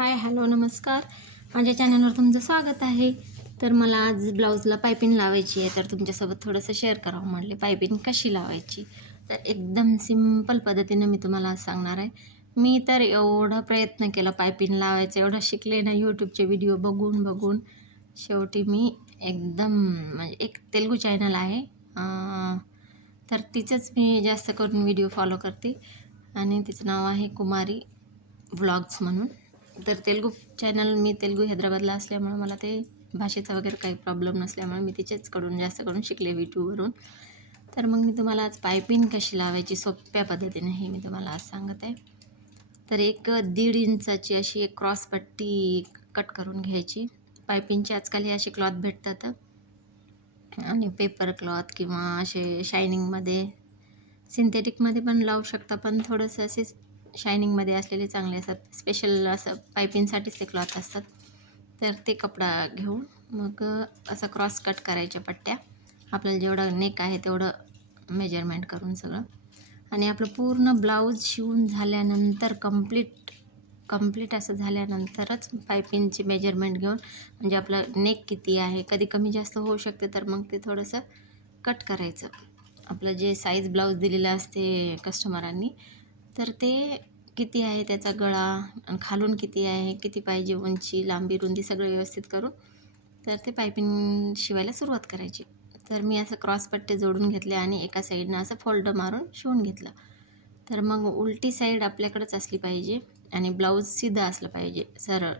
Hi hello नमस्कार. माझ्या चॅनलवर तुमचं स्वागत आहे. तर मला आज ब्लाऊजला पायपिंग लावायची आहे, तर तुमच्यासोबत थोडंसं शेअर करावं म्हटले पायपिंग कशी लावायची. तर एकदम सिंपल पद्धतीनं मी तुम्हाला आज सांगणार आहे. मी तर एवढा प्रयत्न केला पायपिंग लावायचा, एवढं शिकले ना यूट्यूबचे व्हिडिओ बघून बघून. शेवटी मी एकदम म्हणजे एक तेलुगू चॅनल आहे, तर तिचंच मी जास्त करून व्हिडिओ फॉलो करते आणि तिचं नाव आहे कुमारी व्लॉग्स म्हणून. तर तेलुगू चॅनल, मी तेलुगू हैदराबादला असल्यामुळं मला ते भाषेचा वगैरे काही प्रॉब्लेम नसल्यामुळे मी तिच्याचकडून जास्त करून शिकले यूट्यूबवरून. तर मग मी तुम्हाला आज पायपिंग कशी लावायची सोप्या पद्धतीने हे मी तुम्हाला आज सांगत आहे. तर एक 1.5 इंचाची अशी एक क्रॉस पट्टी कट करून घ्यायची. पायपिंगचे आजकाल हे असे क्लॉथ भेटतात आणि पेपर क्लॉथ किंवा असे शायनिंगमध्ये, सिंथेटिकमध्ये पण लावू शकता, पण थोडंसं असे शायनिंगमध्ये असलेले चांगले असतात. स्पेशल असं पायपिंगसाठीच ते क्लॉथ असतात. तर ते कपडा घेऊन मग असा क्रॉस कट करायच्या पट्ट्या, आपल्याला जेवढं नेक आहे तेवढं मेजरमेंट करून सगळं. आणि आपलं पूर्ण ब्लाऊज शिवून झाल्यानंतर कंप्लीट असं झाल्यानंतरच पायपिंगची मेजरमेंट घेऊन, म्हणजे आपलं नेक किती आहे, कधी कमी जास्त होऊ शकते, तर मग ते थोडंसं कट करायचं. आपलं जे साईज ब्लाऊज दिलेलं असते कस्टमरांनी, तर ते किती आहे त्याचा गळा आणि खालून किती आहे, किती पाहिजे उंची, लांबी, रुंदी सगळं व्यवस्थित करून तर ते पायपिंग शिवायला सुरुवात करायची. तर मी असं क्रॉस पट्टे जोडून घेतले आणि एका साईडनं असं फोल्ड मारून शिवून घेतलं. तर मग उलटी साईड आपल्याकडंच असली पाहिजे आणि ब्लाऊज सीधा असलं पाहिजे, सरळ.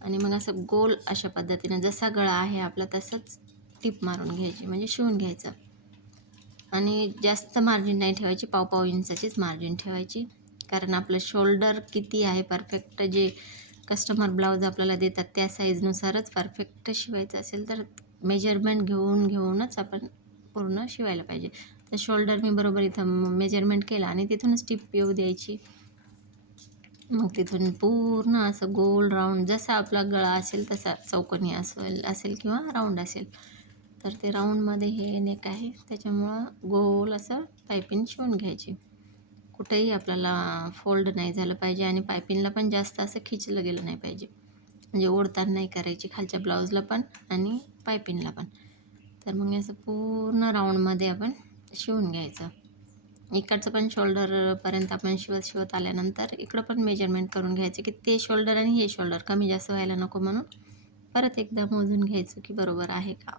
आणि मग असं गोल अशा पद्धतीनं जसा गळा आहे आपला तसंच टिप मारून घ्यायची, म्हणजे शिवून घ्यायचं. आणि जास्त मार्जिन नाही ठेवायची, पाव इंचाचीच मार्जिन ठेवायची. कारण आपलं शोल्डर किती आहे परफेक्ट, जे कस्टमर ब्लाऊज आपल्याला देतात त्या साईजनुसारच परफेक्ट शिवायचं असेल तर मेजरमेंट घेऊनच आपण पूर्ण शिवायला पाहिजे. तर शोल्डर मी बरोबर इथं मेजरमेंट केलं आणि तिथूनच टिप येऊ द्यायची. मग तिथून पूर्ण असं गोल राऊंड, जसा आपला गळा असेल तसा, चौकोनी असेल किंवा राऊंड असेल, तर ते राऊंडमध्ये हे नेक आहे त्याच्यामुळं गोल असं पायपिंग शिवून घ्यायची. कुठेही आपल्याला फोल्ड नाही झालं पाहिजे आणि पायपिंगला पण जास्त असं खिचलं गेलं नाही पाहिजे, म्हणजे ओढताना नाही करायची खालच्या ब्लाऊजला पण आणि पायपिंगला पण. तर मग असं पूर्ण राऊंडमध्ये आपण शिवून घ्यायचं. इकडचं पण शोल्डरपर्यंत आपण शिवत आल्यानंतर इकडं पण मेजरमेंट करून घ्यायचं की ते शोल्डर आणि हे शोल्डर कमी जास्त व्हायला नको, म्हणून परत एकदा मोजून घ्यायचं की बरोबर आहे का.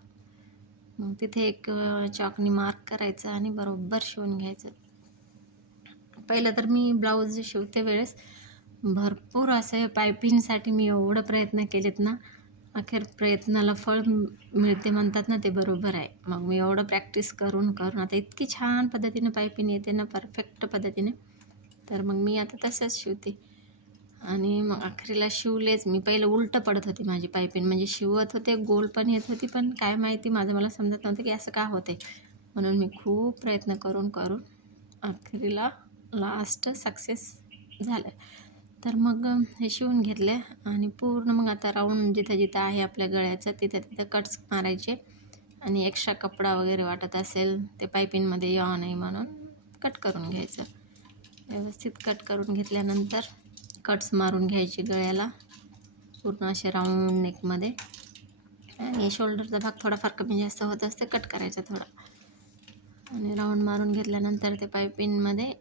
मग तिथे एक चॉकनी मार्क करायचं आणि बरोबर शिवून घ्यायचं. पहिलं तर मी ब्लाऊज शिवते वेळेस भरपूर असं पायपिंगसाठी मी एवढं प्रयत्न केलेत ना, अखेर प्रयत्नाला फळ मिळते म्हणतात ना, ते बरोबर आहे. मग मी एवढं प्रॅक्टिस करून आता इतकी छान पद्धतीने पायपिंग येते ना, परफेक्ट पद्धतीने. तर मग मी आता तसंच शिवते आणि मग अखेरीला शिवलेच. मी पहिलं उलटं पडत होती माझी पायपिंग, म्हणजे शिवत होते गोल पण येत होती, पण काय माहिती माझं मला समजत नव्हतं की असं का होते. म्हणून मी खूप प्रयत्न करून अखेरीला लास्ट सक्सेस झालं. तर मग हे शिवून घेतले आणि पूर्ण मग आता राऊंड जिथं जिथं आहे आपल्या गळ्याचं तिथं कट्स मारायचे. आणि एक्स्ट्रा कपडा वगैरे वाटत असेल ते पायपिंगमध्ये यावं नाही म्हणून कट करून घ्यायचं. व्यवस्थित कट करून घेतल्यानंतर कट्स मारून घ्यायचे गळ्याला पूर्ण असे राऊंड नेकमध्ये. आणि शोल्डरचा भाग थोडाफार कमी जास्त होत असते, कट करायचा थोडा. आणि राऊंड मारून घेतल्यानंतर ते पायपिंगमध्ये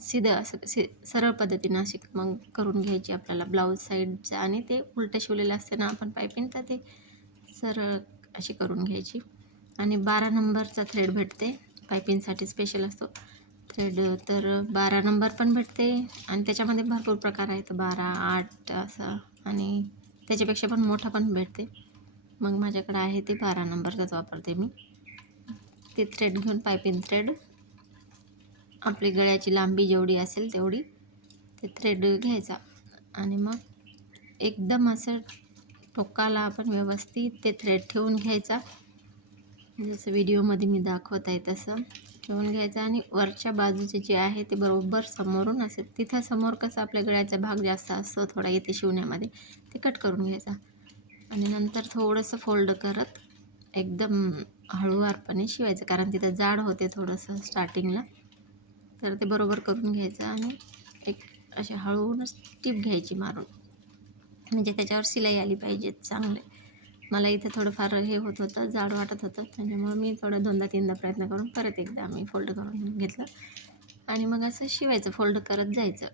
सीधं असं सरळ पद्धतीनं अशी मग करून घ्यायची आपल्याला ब्लाऊज साईडचं. आणि ते उलटं शिवलेलं असते ना आपण पायपिंग, तर ते सरळ अशी करून घ्यायची. आणि 12 नंबरचा थ्रेड भेटते पायपिंगसाठी, स्पेशल असतो थ्रेड. तर 12 नंबर पण भेटते आणि त्याच्यामध्ये भरपूर प्रकार आहेत, 12, 8 असं, आणि त्याच्यापेक्षा पण मोठा पण भेटते. मग माझ्याकडे आहे ते 12 नंबरचाच वापरते मी. ते थ्रेड घेऊन पायपिंग थ्रेड, आपली गळ्याची लांबी जेवढी असेल तेवढी ते थ्रेड घ्यायचा. आणि मग एकदम असं टोकाला आपण व्यवस्थित ते थ्रेड ठेवून घ्यायचा, जसं व्हिडिओमध्ये मी दाखवत आहे तसं ठेवून घ्यायचं. आणि वरच्या बाजूचे जे आहे ते बरोबर समोरून असेल, तिथं समोर कसं आपल्या गळ्याचा भाग जास्त असतो थोडा येते शिवण्यामध्ये, ते कट करून घ्यायचा. आणि नंतर थोडंसं फोल्ड करत एकदम हळूवारपणे शिवायचं, कारण तिथं जाड होते थोडंसं स्टार्टिंगला. तर ते बरोबर करून घ्यायचं आणि एक अशी हळूनच टीप घ्यायची मारून, म्हणजे त्याच्यावर शिलाई आली पाहिजे चांगले. मला इथं थोडंफार हे होत होतं, जाड वाटत होतं, त्याच्यामुळं मी थोडं 2दा-3दा प्रयत्न करून परत एकदा मी फोल्ड करून घेतलं आणि मग असं शिवायचं, फोल्ड करत जायचं.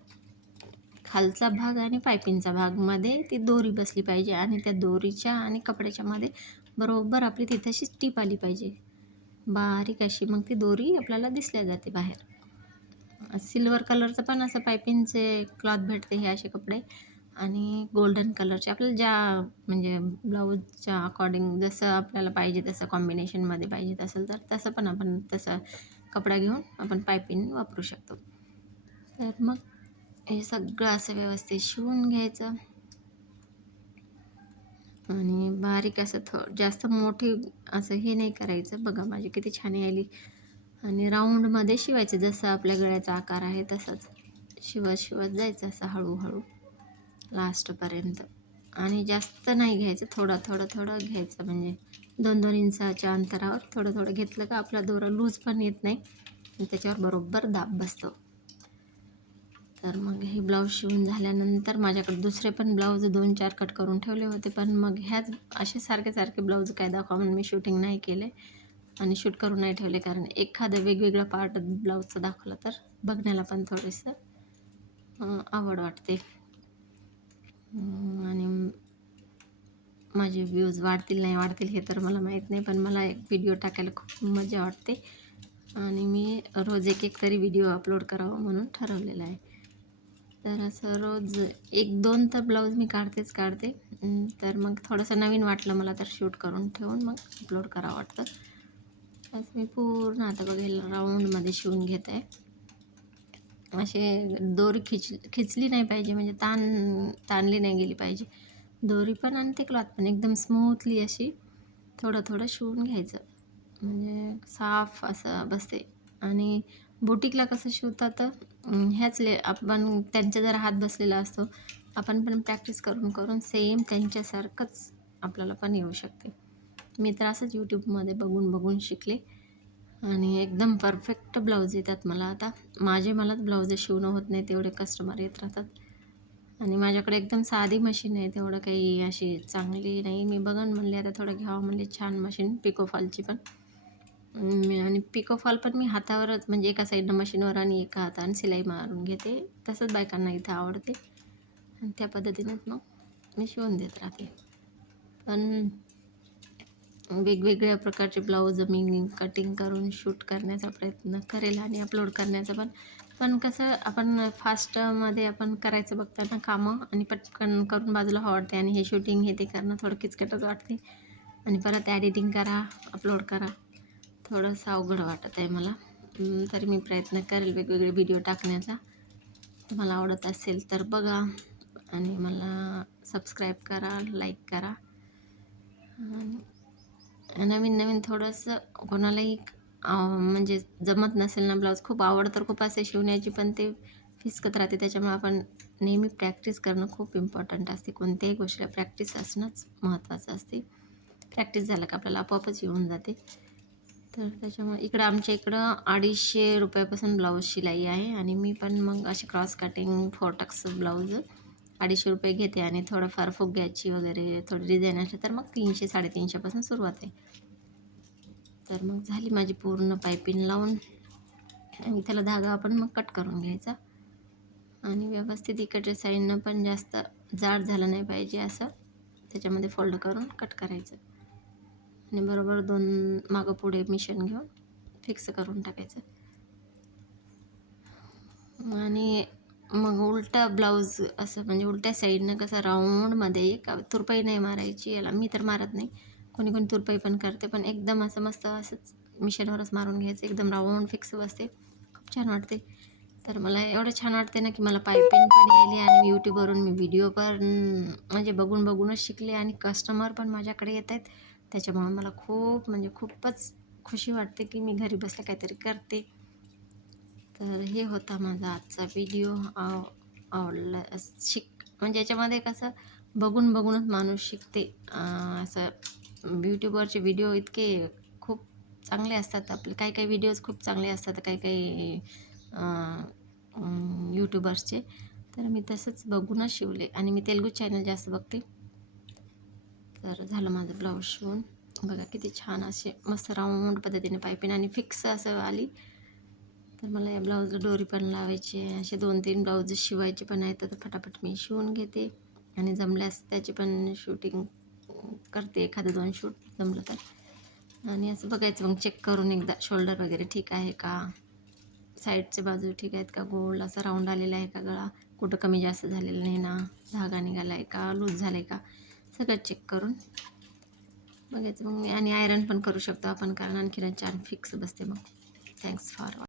खालचा भाग आणि पायपिंगचा भागमध्ये ती दोरी बसली पाहिजे आणि त्या दोरीच्या आणि कपड्याच्या मध्ये बरोबर आपली तिथेशीच टीप आली पाहिजे, बारीक अशी. मग ती दोरी आपल्याला दिसल्या जाते बाहेर. सिल्वर कलरचं पण असं पायपिंगचे क्लॉथ भेटते हे असे कपडे, आणि गोल्डन कलरचे आपल्याला ज्या म्हणजे ब्लाऊजच्या अकॉर्डिंग जसं आपल्याला पाहिजे तसं कॉम्बिनेशनमध्ये पाहिजे असेल तर तसं पण आपण तसा कपडा घेऊन आपण पायपिंग वापरू शकतो. तर मग हे सगळं असं व्यवस्थित शिवून घ्यायचं आणि बारीक असं जास्त मोठी असं हे नाही करायचं. बघा माझी किती छान आली. आणि राऊंडमध्ये शिवायचं, जसं आपल्या गळ्याचा आकार आहे तसंच शिवत शिवत जायचं असं हळूहळू लास्टपर्यंत. आणि जास्त नाही घ्यायचं, थोडं थोडं थोडं घ्यायचं, म्हणजे 2-2 इंचाच्या अंतरावर थोडं थोडं घेतलं का आपला दोरा लूज पण येत नाही आणि त्याच्यावर बरोबर दाब बसतो. तर मग हे ब्लाऊज शिवून झाल्यानंतर माझ्याकडे दुसरे पण ब्लाऊज 2-4 कट करून ठेवले होते, पण मग ह्याच असे सारखे सारखे ब्लाऊज काय दाखवा म्हणून मी शूटिंग नाही केले आणि शूट करून नाही ठेवले, कारण एखादं वेगवेगळं पार्ट ब्लाऊजचं दाखवलं तर बघण्याला पण थोडंसं आवड वाटते आणि माझे व्ह्यूज वाढतील नाही वाढतील हे तर मला माहीत नाही, पण मला एक व्हिडिओ टाकायला खूप मजा वाटते आणि मी रोज एक तरी व्हिडिओ अपलोड करावं म्हणून ठरवलेलं आहे. तर असं रोज 1-2 तर ब्लाऊज मी काढते. तर मग थोडंसं नवीन वाटलं मला तर शूट करून ठेवून मग अपलोड करावं वाटतं. असं मी पूर्ण आता बघेल राऊंडमध्ये शिवून घेत आहे. असे दोरी खिचली नाही पाहिजे, म्हणजे ताणली नाही गेली पाहिजे दोरी पण आणि ते क्लॉथ पण. एकदम स्मूथली अशी थोडं थोडं शिवून घ्यायचं, म्हणजे साफ असं बसते. आणि बुटीकला कसं शिवतात आपण त्यांच्या जर हात बसलेला असतो, आपण पण प्रॅक्टिस करून करून सेम त्यांच्यासारखंच आपल्याला पण येऊ शकते. मी तर असंच यूट्यूबमध्ये बघून बघून शिकले आणि एकदम परफेक्ट ब्लाऊज येतात मला आता. मलाच ब्लाऊज शिवणं होत नाही, तेवढे कस्टमर येत राहतात. आणि माझ्याकडे एकदम साधी मशीन आहे, तेवढं काही अशी चांगली नाही. मी बघन म्हणले आता थोडं घ्यावं म्हणले छान मशीन, पिकोफॉलची पण. आणि पिकोफॉल पण मी हातावरच, म्हणजे एका साईडनं मशीनवर आणि एका हाताने शिलाई मारून घेते. तसंच बायकांना इथं आवडते आणि त्या पद्धतीनेच मग मी शिवून देत राहते. पण वेगवेगळ्या प्रकारचे ब्लाऊज मी कटिंग करून शूट करण्याचा प्रयत्न करेल आणि अपलोड करण्याचा पण. पण कसं आपण फास्टमध्ये आपण करायचं बघताना कामं आणि पटकन करून बाजूला आवडते, आणि हे शूटिंग हे ते करणं थोडं किचकटच वाटते आणि परत एडिटिंग करा, अपलोड करा, थोडंसं अवघड वाटत आहे मला. तरी मी प्रयत्न करेल वेगवेगळे व्हिडिओ टाकण्याचा. तुम्हाला आवडत असेल तर बघा आणि मला सबस्क्राईब करा, लाईक करा. नवीन नवीन थोडंसं कोणालाही म्हणजे जमत नसेल ना ब्लाऊज, खूप आवड तर खूप असे शिवण्याची, पण ते फिसकत राहते. त्याच्यामुळे आपण नेहमी प्रॅक्टिस करणं खूप इम्पॉर्टंट असते. कोणत्याही गोष्टीला प्रॅक्टिस असणंच महत्त्वाचं असते. प्रॅक्टिस झालं का आपल्याला आपोआपच येऊन जाते. तर त्याच्यामुळे आमच्या इकडं 250 रुपयापासून ब्लाऊज शिलाई आहे आणि मी पण मग असे क्रॉस कटिंग 4 टक्स ब्लाऊज 250 रुपये घेते आणि थोडंफार फुग्याची वगैरे थोडी डिझाईन असली तर मग 300-350 पासून सुरुवात आहे. तर मग झाली माझी पूर्ण पायपिंग लावून आणि त्याला धागा आपण मग कट करून घ्यायचा आणि व्यवस्थित इकडच्या साईडनं पण जास्त जाड झालं नाही पाहिजे, असं त्याच्यामध्ये फोल्ड करून कट करायचं आणि बरोबर 2 मागं पुढे मिशन घेऊन फिक्स करून टाकायचं. आणि मग उलटा ब्लाऊज असं, म्हणजे उलट्या साईडनं कसं राऊंडमध्ये तुरपाई नाही मारायची याला. मी तर मारत नाही, कोणी कोणी तुरपाई पण करते, पण एकदम असं मस्त असंच मिशनवरच मारून घ्यायचं. एकदम राऊंड फिक्स बसते, खूप छान वाटते. तर मला एवढं छान वाटते ना की मला पायपिंग पण यायली आणि यूट्यूबवरून मी व्हिडिओ पण म्हणजे बघून बघूनच शिकले आणि कस्टमर पण माझ्याकडे येत आहेत. त्याच्यामुळे मला खूप म्हणजे खूपच खुशी वाटते की मी घरी बसल्या काहीतरी करते. तर हे होता माझा आजचा व्हिडिओ. आवडला म्हणजे याच्यामध्ये कसं बघून बघूनच माणूस शिकते. असं यूट्यूबवरचे व्हिडिओ इतके खूप चांगले असतात, आपले काही काही व्हिडिओज खूप चांगले असतात काही काही यूट्यूबर्सचे, तर मी तसंच बघूनच शिवले आणि मी तेलुगू चॅनल जास्त बघते. तर झालं माझं ब्लाऊज शिवून. बघा किती छान असे मस्त राऊंड पद्धतीने पायपिंग आणि फिक्स असं आली. तर मला या ब्लाऊजला डोरी पण लावायची आहे. असे 2-3 ब्लाऊज शिवायचे पण आहेत, तर फटाफट मी शिवून घेते आणि जमल्यास त्याची पण शूटिंग करते, एखादं 2 शूट जमलं तर. आणि असं बघायचं मग चेक करून एकदा शोल्डर वगैरे ठीक आहे का, साईडचे बाजू ठीक आहेत का, गोल असा राऊंड आलेला आहे का, गळा कुठं कमी जास्त झालेला नाही ना, धागा निघाला आहे का, लूज झालं आहे का, सगळं चेक करून बघायचं मग. आणि आयरन पण करू शकतो आपण, कारण आणखीन छान फिक्स बसते मग. Thanks for